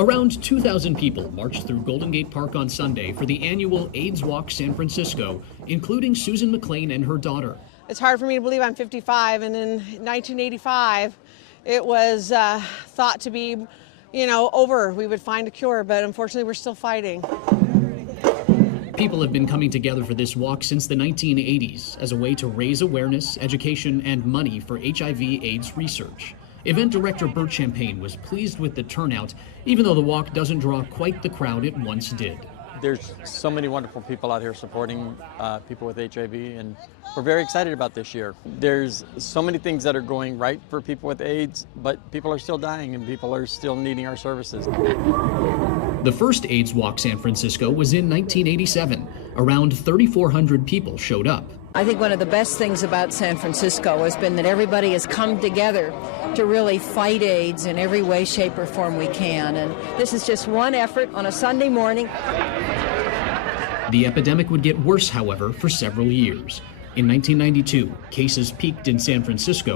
Around 2,000 people marched through Golden Gate Park on Sunday for the annual AIDS Walk San Francisco, including Susan McLean and her daughter. It's hard for me to believe I'm 55, and in 1985, it was thought to be, over. We would find a cure, but unfortunately, we're still fighting. People have been coming together for this walk since the 1980s as a way to raise awareness, education, and money for HIV/AIDS research. Event director Bert Champagne was pleased with the turnout, even though the walk doesn't draw quite the crowd it once did. There's so many wonderful people out here supporting people with HIV, and we're very excited about this year. There's so many things that are going right for people with AIDS, but people are still dying and people are still needing our services. The first AIDS Walk San Francisco was in 1987. Around 3,400 people showed up. I think one of the best things about San Francisco has been that everybody has come together to really fight AIDS in every way, shape, or form we can. And this is just one effort on a Sunday morning. The epidemic would get worse, however, for several years. In 1992, cases peaked in San Francisco,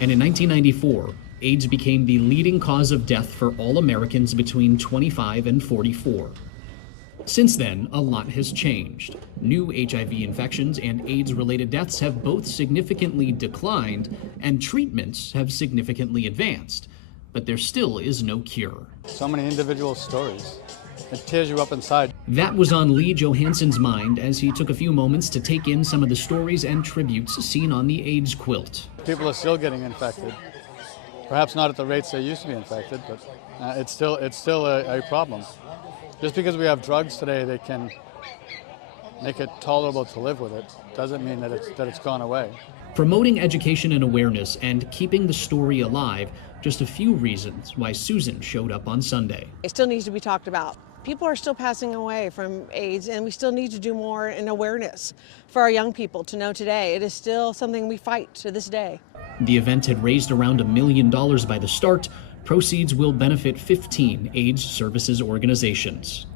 and in 1994, AIDS became the leading cause of death for all Americans between 25 and 44. Since then, a lot has changed. New HIV infections and AIDS-related deaths have both significantly declined, and treatments have significantly advanced. But there still is no cure. So many individual stories. It tears you up inside. That was on Lee Johansson's mind as he took a few moments to take in some of the stories and tributes seen on the AIDS quilt. People are still getting infected. Perhaps not at the rates they used to be infected, but it's still a problem. Just because we have drugs today that can make it tolerable to live with it doesn't mean that it's gone away. Promoting education and awareness and keeping the story alive, just a few reasons why Susan showed up on Sunday. It still needs to be talked about. People are still passing away from AIDS, and we still need to do more in awareness for our young people to know today. It is still something we fight to this day. The event had raised around $1 million by the start. Proceeds will benefit 15 AIDS services organizations.